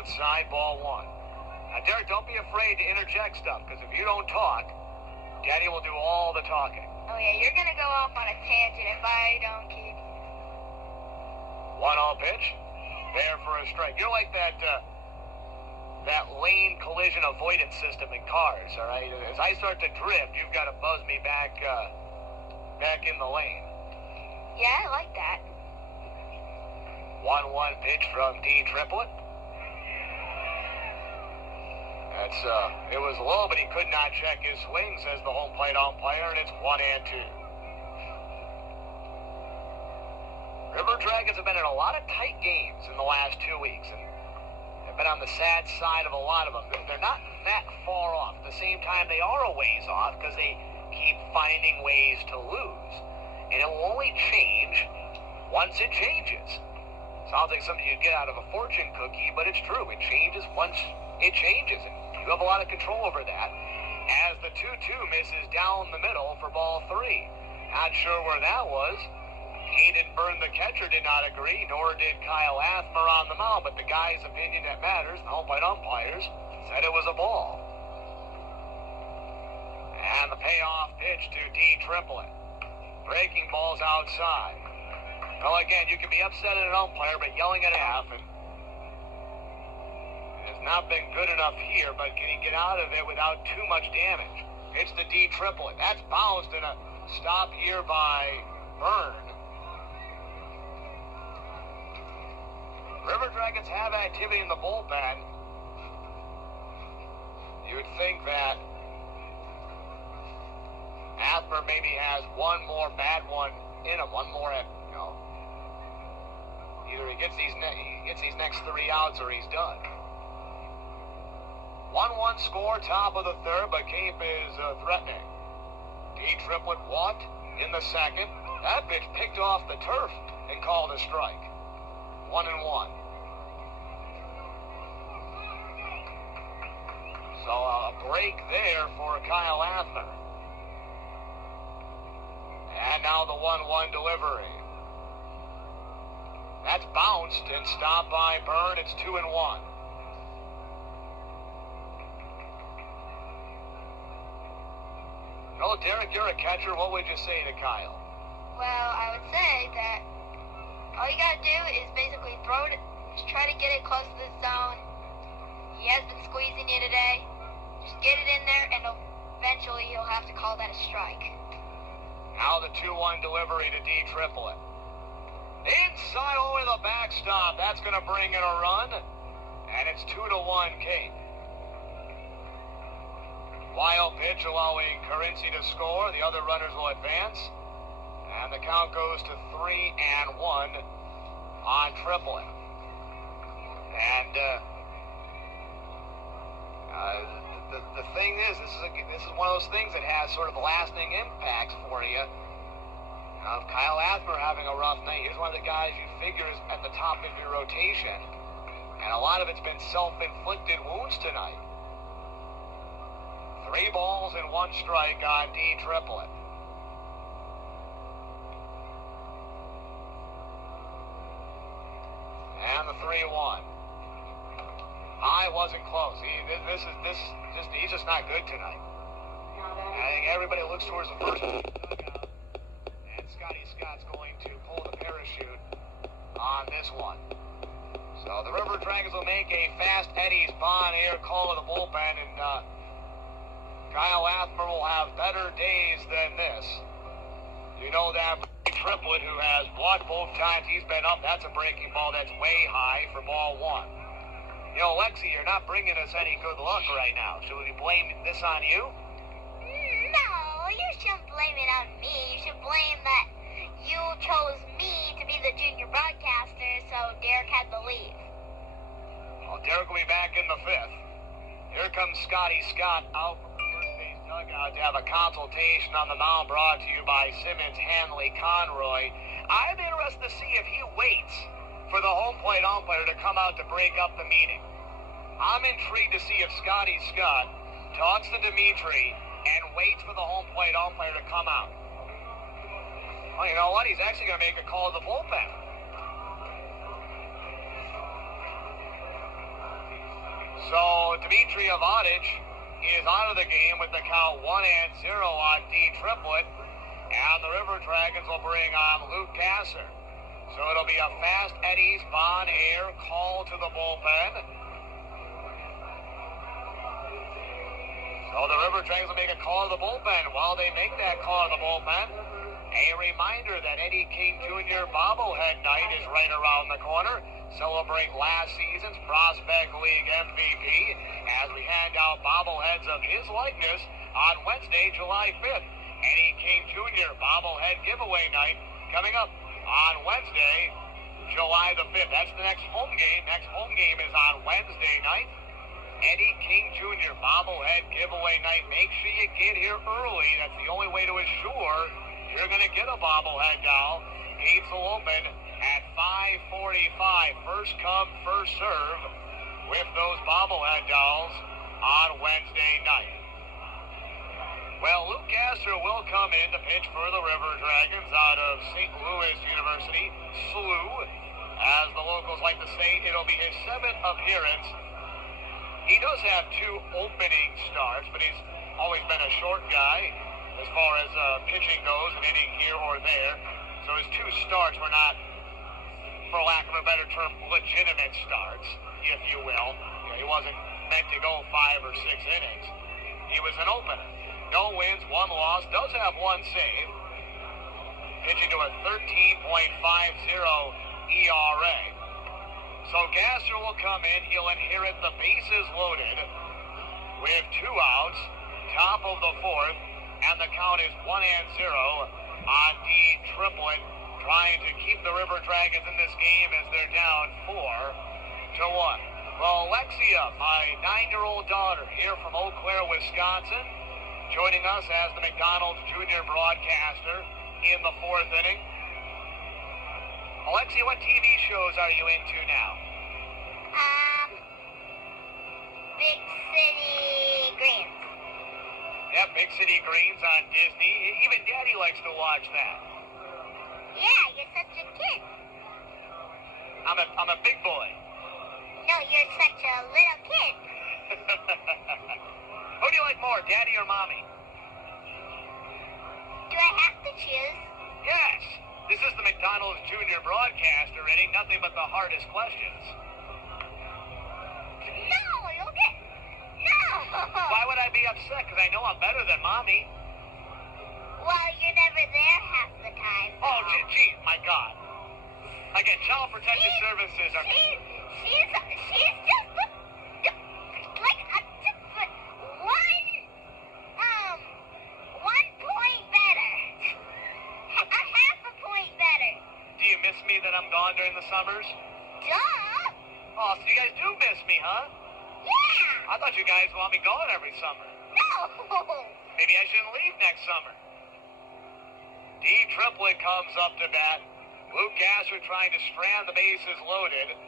outside, ball one. Now, Derek, don't be afraid to interject stuff, because if you don't talk, Daddy will do all the talking. Oh, yeah, you're going to go off on a tangent if I don't keep... 1-0 pitch. There for a strike. You're like that lane collision avoidance system in cars, all right? As I start to drift, you've got to buzz me back in the lane. Yeah, I like that. 1-1 pitch from D. Tripplet. It was low, but he could not check his swing, says the home plate umpire, and it's 1-2. River Dragons have been in a lot of tight games in the last 2 weeks, and they've been on the sad side of a lot of them. They're not that far off. At the same time, they are a ways off because they keep finding ways to lose. And it will only change once it changes. Sounds like something you'd get out of a fortune cookie, but it's true. It changes once it changes, and you have a lot of control over that. As the 2-2 misses down the middle for ball three. Not sure where that was. Hayden Byrne, the catcher, did not agree, nor did Kyle Athmer on the mound, but the guy's opinion that matters, the home plate umpires, said it was a ball. And the payoff pitch to D. Tripplet. Breaking balls outside. Well, again, you can be upset at an umpire, but yelling at Ath has not been good enough here, but can he get out of it without too much damage? It's the D. Tripplet. That's bounced in a stop here by Byrne. River Dragons have activity in the bullpen. You would think that Athmer maybe has one more bad one in him, one more at, either he gets these next three outs or he's done. 1-1 score, top of the third, but Cape is threatening. D. Tripplet walked in the second. That pitch picked off the turf and called a strike. 1-1. So a break there for Kyle Athmer. And now the 1-1 delivery. That's bounced and stopped by Byrne. It's 2-1. Derek, you're a catcher. What would you say to Kyle? Well, I would say that all you got to do is basically throw it, just try to get it close to the zone. He has been squeezing you today. Just get it in there, and eventually he'll have to call that a strike. Now the 2-1 delivery to D. Tripplet. Inside over the backstop. That's going to bring in a run. And it's 2-1 Cape. Wild pitch allowing Currency to score. The other runners will advance. And the count goes to 3-1 on Tripplet. And the thing is, this is one of those things that has sort of lasting impacts for you. Kyle Athmer having a rough night. He's one of the guys you figure is at the top of your rotation. And a lot of it's been self-inflicted wounds tonight. 3 balls and 1 strike on D. Tripplet. And the 3-1. High wasn't close. He's just not good tonight. I think everybody looks towards the first dugout, and Scotty Scott's going to pull the parachute on this one. So the River Dragons will make a fast Eddie's Bon Air call to the bullpen, and Kyle Athmer will have better days than this. You know that Tripplet, who has blocked both times he's been up, that's a breaking ball that's way high for ball one. Lexi, you're not bringing us any good luck right now. Should we blame this on you? No, you shouldn't blame it on me. You should blame that you chose me to be the junior broadcaster, so Derek had to leave. Well, Derek will be back in the 5th. Here comes Scotty Scott out from the first base dugout to have a consultation on the mound brought to you by Simmons, Hanley, Conroy. I'm interested to see if he waits for the home plate umpire to come out to break up the meeting. I'm intrigued to see if Scotty Scott talks to Dimitri and waits for the home plate umpire to come out. Well, you know what? He's actually going to make a call to the bullpen. So Dmitry Avadic is out of the game with the count 1-0 on D triplet. And the River Dragons will bring on Luke Gasser. So it'll be a Fast Eddie's Bon Air call to the bullpen. So the River Dragons will make a call to the bullpen. While they make that call to the bullpen, a reminder that Eddie King Jr. bobblehead night is right around the corner. Celebrate last season's Prospect League MVP as we hand out bobbleheads of his likeness on Wednesday, July 5th. Eddie King Jr. bobblehead giveaway night coming up on Wednesday, July the 5th. That's the next home game. Next home game is on Wednesday night. Eddie King Jr. bobblehead giveaway night. Make sure you get here early. That's the only way to assure you're going to get a bobblehead doll. Gates will open at 5:45. First come, first serve with those bobblehead dolls on Wednesday night. Well, Luke Gasser will come in to pitch for the River Dragons out of St. Louis University, SLU. As the locals like to say, it'll be his 7th appearance. He does have 2 opening starts, but he's always been a short guy as far as pitching goes, an inning here or there. So his 2 starts were not, for lack of a better term, legitimate starts, if you will. He wasn't meant to go 5 or 6 innings. He was an opener. No wins, 1 loss, does have 1 save. Pitching to a 13.50 ERA. So Gasser will come in. He'll inherit the bases loaded with 2 outs, top of the 4th, and the count is 1-0 on D triplet, trying to keep the River Dragons in this game as they're down 4-1. Well, Alexia, my 9-year-old daughter here from Eau Claire, Wisconsin, joining us as the McDonald's Junior broadcaster in the 4th inning. Alexia, what TV shows are you into now? Big City Greens. Yeah, Big City Greens on Disney. Even Daddy likes to watch that. Yeah, you're such a kid. I'm a big boy. No, you're such a little kid. Who do you like more, Daddy or Mommy? Do I have to choose? Yes. This is the McDonald's Junior broadcaster, Eddie. Nothing but the hardest questions. No, you'll get... No! Why would I be upset? Because I know I'm better than Mommy. Well, you're never there half the time. Oh, gee, my God. Again, Child Protective Services are... She's just like one point better. A half a point better. Do you miss me that I'm gone during the summers? Duh! Oh, so you guys do miss me, huh? Yeah! I thought you guys want me gone every summer. No! Maybe I shouldn't leave next summer. D triplet comes up to bat. Luke Gasser trying to strand the bases loaded.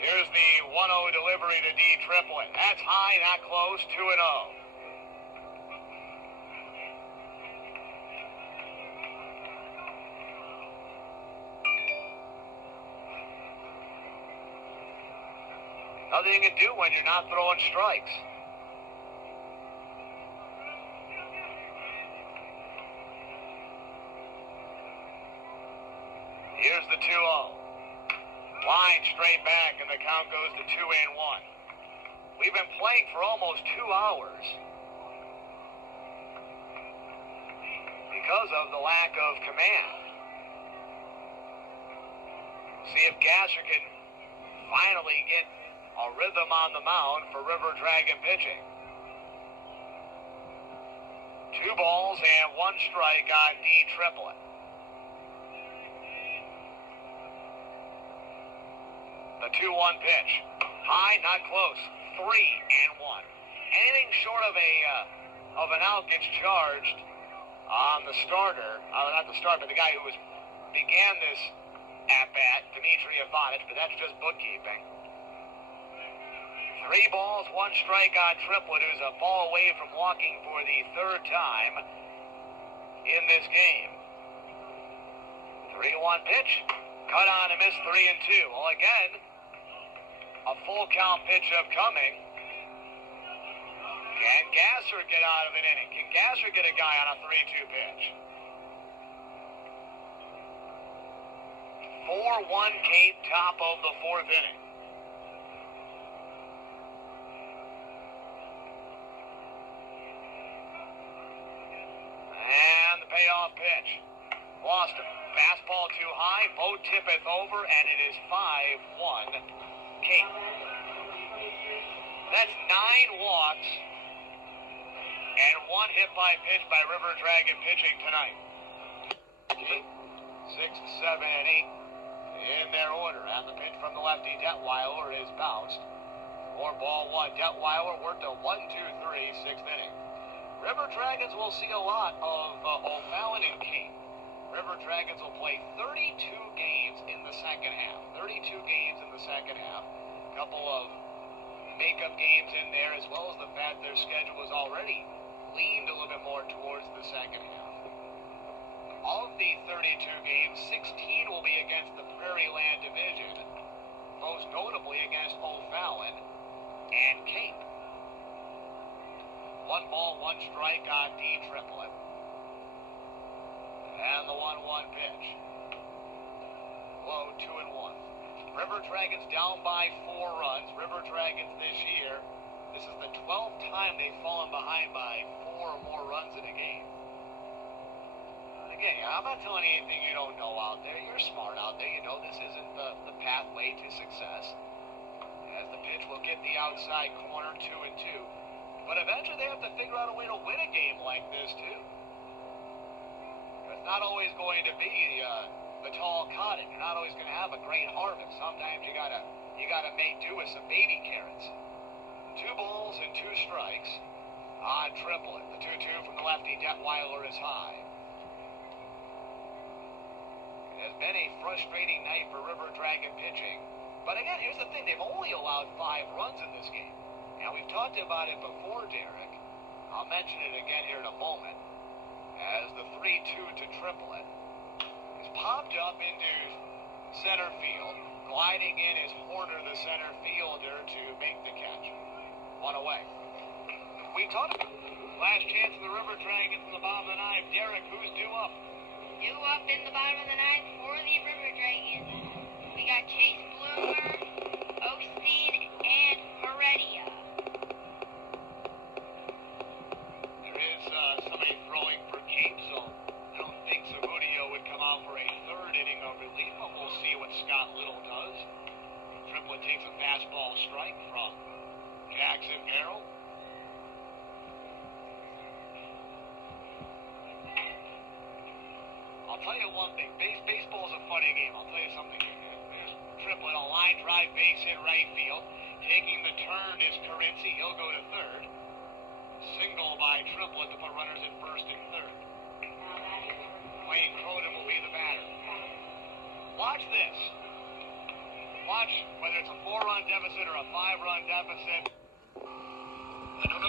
Here's the 1-0 delivery to D triplet. That's high, not close, 2-0. Nothing you can do when you're not throwing strikes. Here's the 2-0. Line straight back, and the count goes to 2-1. We've been playing for almost 2 hours because of the lack of command. See if Gasser can finally get a rhythm on the mound for River Dragon pitching. 2 balls and 1 strike on D triplet. The 2-1 pitch. High, not close. 3-1. Anything short of an out gets charged on the starter. Not the starter, but the guy who began this at-bat, Dmitry Avadic, but that's just bookkeeping. 3 balls, 1 strike on triplet, who's a ball away from walking for the 3rd time in this game. 3-1 pitch. Cut on and miss 3-2. Well, again, A full count pitch upcoming. Can Gasser get out of an inning? Can Gasser get a guy on a 3-2 pitch? 4-1 Cape, top of the fourth inning. And the payoff pitch. Lost him. Fastball too high. Bo tippeth over, and it is 5-1 Cape. That's 9 walks and 1 hit by pitch by River Dragon pitching tonight. 6, 7, and 8 in their order. And the pitch from the lefty, Detweiler, is bounced. 4-1. Detweiler worked a 1-2-3, 6th inning. River Dragons will see a lot of O'Fallon and Cape. River Dragons will play 32 games in the second half. 32 games in the second half. A couple of makeup games in there, as well as the fact their schedule was already leaned a little bit more towards the second half. Of the 32 games, 16 will be against the Prairie Land Division, most notably against O'Fallon and Cape. 1 ball, 1 strike on D triplet. And the 1-1 pitch. Low 2-1. River Dragons down by 4 runs. River Dragons this year, this is the 12th time they've fallen behind by 4 or more runs in a game. Again, I'm not telling you anything you don't know out there. You're smart out there. You know this isn't the pathway to success. As the pitch will get the outside corner, 2-2. But eventually they have to figure out a way to win a game like this, too. It's not always going to be the tall cotton. You're not always going to have a great harvest. Sometimes you gotta make do with some baby carrots. 2 balls and 2 strikes on triplet. The 2-2 from the lefty, Detweiler, is high. It has been a frustrating night for River Dragon pitching. But again, here's the thing. They've only allowed 5 runs in this game. Now, we've talked about it before, Derek. I'll mention it again here in a moment. As the 3-2 to triplet is popped up into center field. Gliding in is Horner, the center fielder, to make the catch. 1 away. We talked about last chance of the River Dragons in the bottom of the 9th. Derek, who's due up? Due up in the bottom of the 9th for the River Dragons. We got Chase Bloomer, Osteen, and Heredia. Somebody throwing for Cape, so I don't think Zamudio would come out for a 3rd inning of relief, but we'll see what Scott Little does. Triplet takes a fastball strike from Jackson Carroll. I'll tell you one thing, baseball's a funny game. I'll tell you something. There's Triplet, a line drive base hit right field. Taking the turn is Carinci. He'll go to 3rd. Single by Triplet to put runners at 1st and 3rd. Wayne Cronin will be the batter. Watch this. Watch whether it's a 4-run deficit or a 5-run deficit. I don't know.